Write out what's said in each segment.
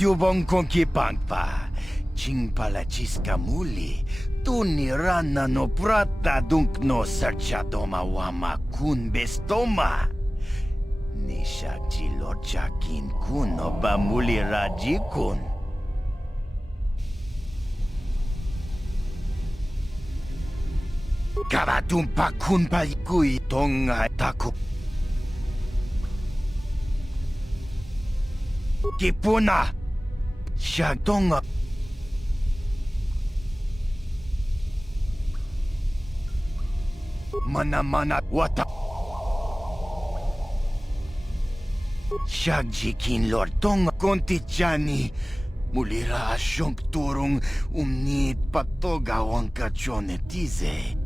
Tubong kong kipangpa. Ching palachiska muli. Tuni rana no prata dunk no sarchadoma wama kun bestoma. Nishak chilor chakin kun no bamuli raji kun. Karatumpa kun paikui tonga taku. Kipuna! Shatonga! Mana wata! Shagjikin Lord Tonga Kontichani! Mulira asyong turong umnit patogawang kachonetize.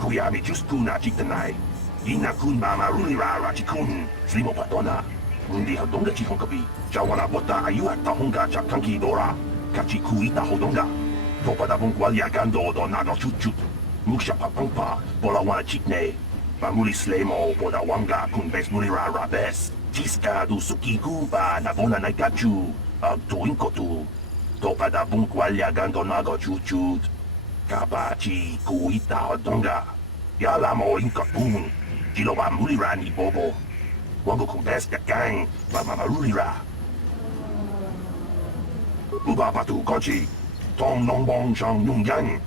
Kuyami just kuna chitanai. Ina kun mama runira rachikun. Slimo patona. Mundi hodonga chihonkapi. Jawana bota ayuha tahonga chakanki dora. Kachi kuita hodonga. Topada bungwalia gando do nago chut. Muksha papangpa. Bola wana chikne. Bamuli slemo boda wanga kun bes mulira rabes. Chiska du sukiku ba nabona naikachu. Agtuinkotu. Topada bungwalia gando nago chut. Kabachi kuita hodonga. Yala mo inkapun. Jilo ba mulira ni bobo. Wango kumbes kakang ba mamarulira. Uba patu konchi. Tong nong bong shang yung yang.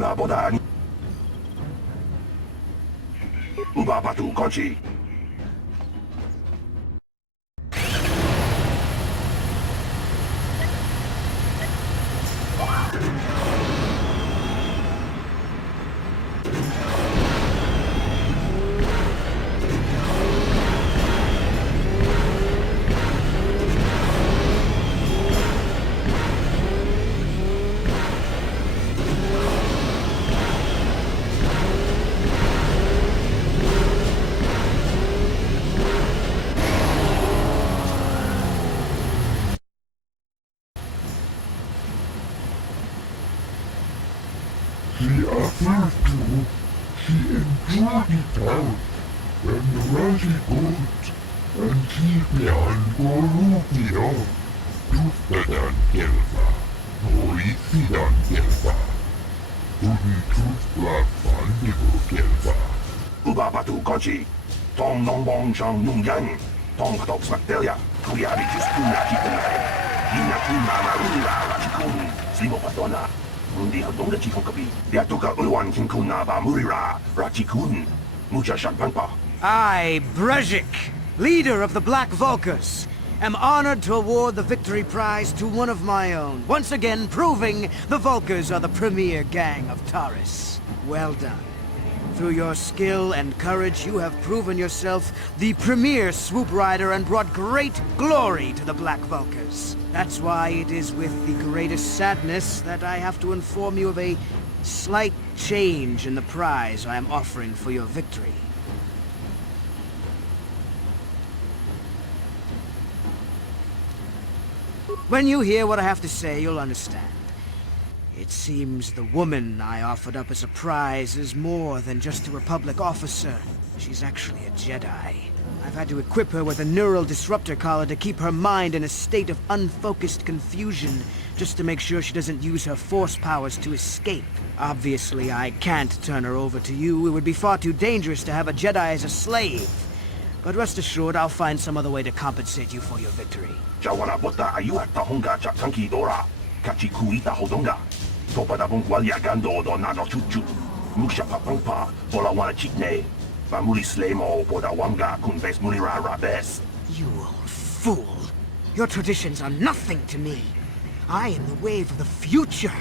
Labodan. Uba patu konchi. She offered to. She enjoyed it out. And Raji good. And Kipian Gorupia. Tuftadan Kelva. Norisidan Kelva. Tufla Fandigo Kelva. Ubabatu Kochi. Tom Nongbong Shang Nungyan. Tom Katok Smaktelia. Kuyari Kispuna Kipunai. Hina Kuna Marula Rachikun. Slimo Patona. Mundi Hadonga Chikonkabi. Yatuka Ulwan Kinkuna Bamurira. Rachikun. Mucha Shampanpa. I, Brezhik, leader of the Black Vulkars, am honored to award the victory prize to one of my own, once again proving the Vulkars are the premier gang of Taris. Well done. Through your skill and courage, you have proven yourself the premier swoop rider and brought great glory to the Black Vulkars. That's why it is with the greatest sadness that I have to inform you of a slight change in the prize I am offering for your victory. When you hear what I have to say, you'll understand. It seems the woman I offered up as a prize is more than just a Republic officer. She's actually a Jedi. I've had to equip her with a neural disruptor collar to keep her mind in a state of unfocused confusion, just to make sure she doesn't use her force powers to escape. Obviously, I can't turn her over to you. It would be far too dangerous to have a Jedi as a slave. But rest assured, I'll find some other way to compensate you for your victory. Jawana bota ayuat tahonga cha tanki dora. Kachi kuita hodonga. Topa da bungwalia gando do nano chuchu. Musha papangpa, bola wana chikne. Bamuli slemo, boda wanga kunbes mulira rabes. You old fool! Your traditions are nothing to me. I am the wave of the future.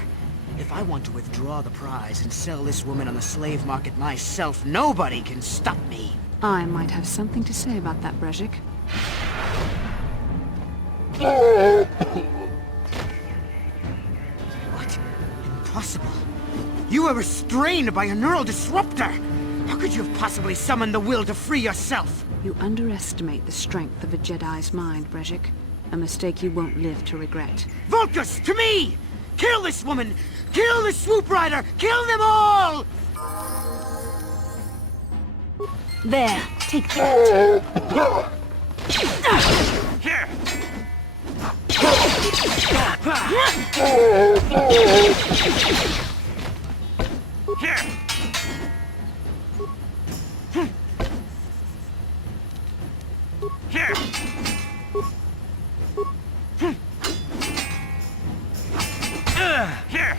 If I want to withdraw the prize and sell this woman on the slave market myself, nobody can stop me. I might have something to say about that, Brezhik. What? Impossible. You were restrained by a neural disruptor! How could you have possibly summoned the will to free yourself? You underestimate the strength of a Jedi's mind, Brezhik. A mistake you won't live to regret. Vulkars, to me! Kill this woman! Kill the swoop rider! Kill them all! There, take that. Here! Here! Here! Here! Here!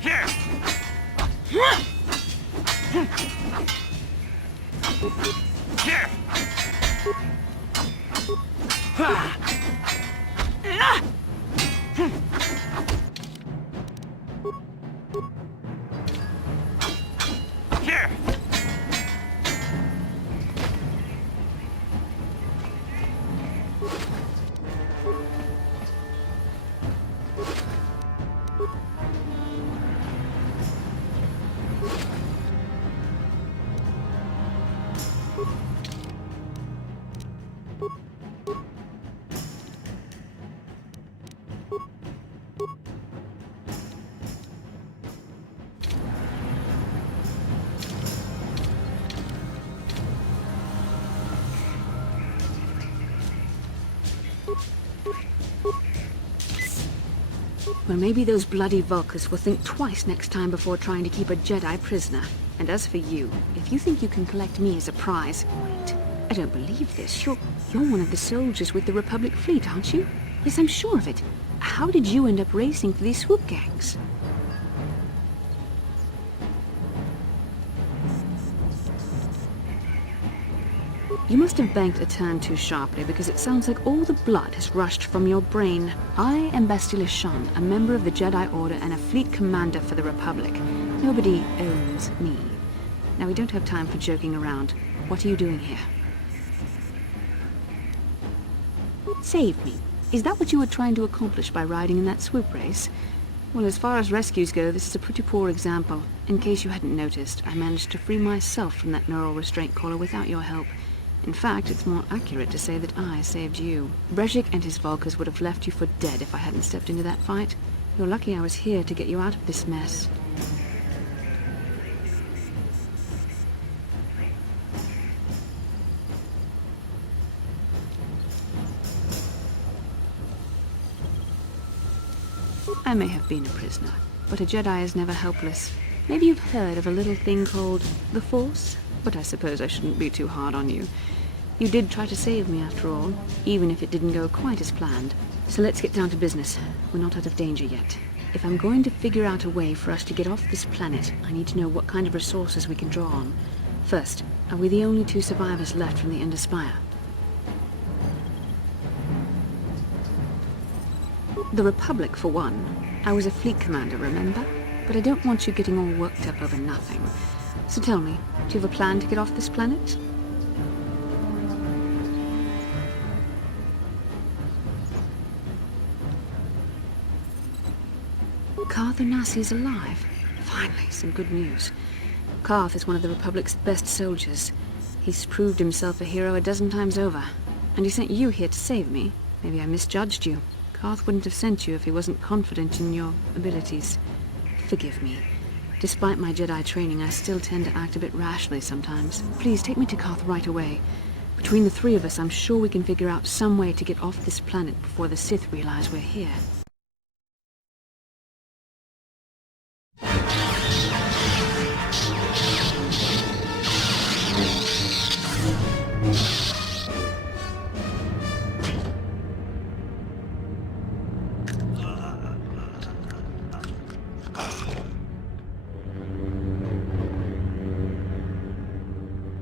Here! Here! Here! Well, maybe those bloody Vulkars will think twice next time before trying to keep a Jedi prisoner. And as for you, if you think you can collect me as a prize... Wait, I don't believe this. You're one of the soldiers with the Republic fleet, aren't you? Yes, I'm sure of it. How did you end up racing for these swoop gangs? You must have banked a turn too sharply, because it sounds like all the blood has rushed from your brain. I am Bastila Shan, a member of the Jedi Order and a fleet commander for the Republic. Nobody owns me. Now, we don't have time for joking around. What are you doing here? Save me. Is that what you were trying to accomplish by riding in that swoop race? Well, as far as rescues go, this is a pretty poor example. In case you hadn't noticed, I managed to free myself from that neural restraint collar without your help. In fact, it's more accurate to say that I saved you. Brejik and his Vulkars would have left you for dead if I hadn't stepped into that fight. You're lucky I was here to get you out of this mess. I may have been a prisoner, but a Jedi is never helpless. Maybe you've heard of a little thing called the Force? But I suppose I shouldn't be too hard on you. You did try to save me after all, even if it didn't go quite as planned. So let's get down to business. We're not out of danger yet. If I'm going to figure out a way for us to get off this planet, I need to know what kind of resources we can draw on. First, are we the only 2 survivors left from the Ender Spire? The Republic, for one. I was a fleet commander, remember? But I don't want you getting all worked up over nothing. So tell me, do you have a plan to get off this planet? Karth Onasi is alive. Finally, some good news. Karth is one of the Republic's best soldiers. He's proved himself a hero a dozen times over. And he sent you here to save me. Maybe I misjudged you. Karth wouldn't have sent you if he wasn't confident in your abilities. Forgive me. Despite my Jedi training, I still tend to act a bit rashly sometimes. Please, take me to Karth right away. Between the 3 of us, I'm sure we can figure out some way to get off this planet before the Sith realize we're here.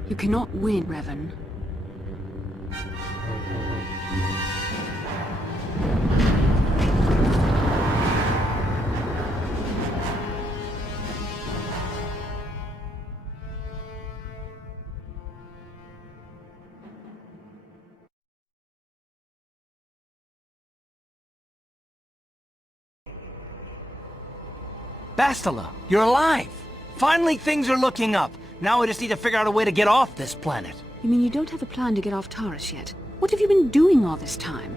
You cannot win, Revan. Bastila, you're alive! Finally things are looking up. Now we just need to figure out a way to get off this planet. You mean you don't have a plan to get off Taris yet? What have you been doing all this time?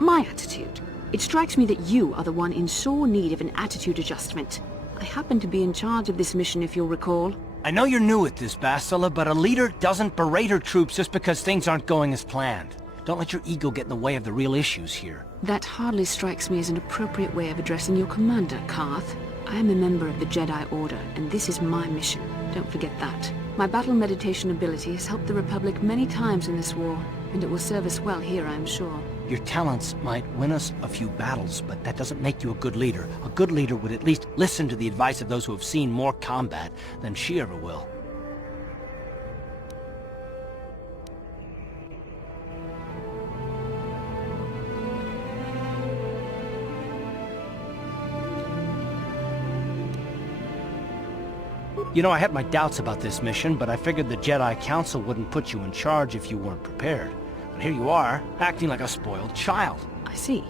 My attitude. It strikes me that you are the one in sore need of an attitude adjustment. I happen to be in charge of this mission, if you'll recall. I know you're new at this, Bastila, but a leader doesn't berate her troops just because things aren't going as planned. Don't let your ego get in the way of the real issues here. That hardly strikes me as an appropriate way of addressing your commander, Karth. I am a member of the Jedi Order, and this is my mission. Don't forget that. My battle meditation ability has helped the Republic many times in this war, and it will serve us well here, I'm sure. Your talents might win us a few battles, but that doesn't make you a good leader. A good leader would at least listen to the advice of those who have seen more combat than she ever will. You know, I had my doubts about this mission, but I figured the Jedi Council wouldn't put you in charge if you weren't prepared. But here you are, acting like a spoiled child. I see.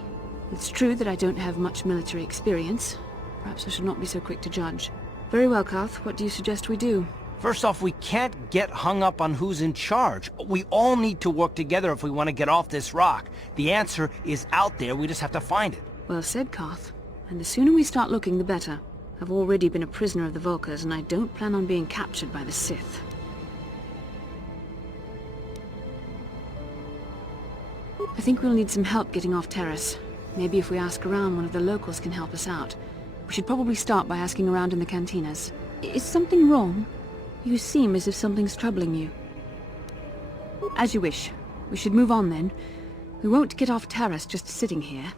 It's true that I don't have much military experience. Perhaps I should not be so quick to judge. Very well, Karth. What do you suggest we do? First off, we can't get hung up on who's in charge. We all need to work together if we want to get off this rock. The answer is out there, we just have to find it. Well said, Karth. And the sooner we start looking, the better. I've already been a prisoner of the Vulkars, and I don't plan on being captured by the Sith. I think we'll need some help getting off Taris. Maybe if we ask around, one of the locals can help us out. We should probably start by asking around in the cantinas. Is something wrong? You seem as if something's troubling you. As you wish. We should move on then. We won't get off Taris just sitting here.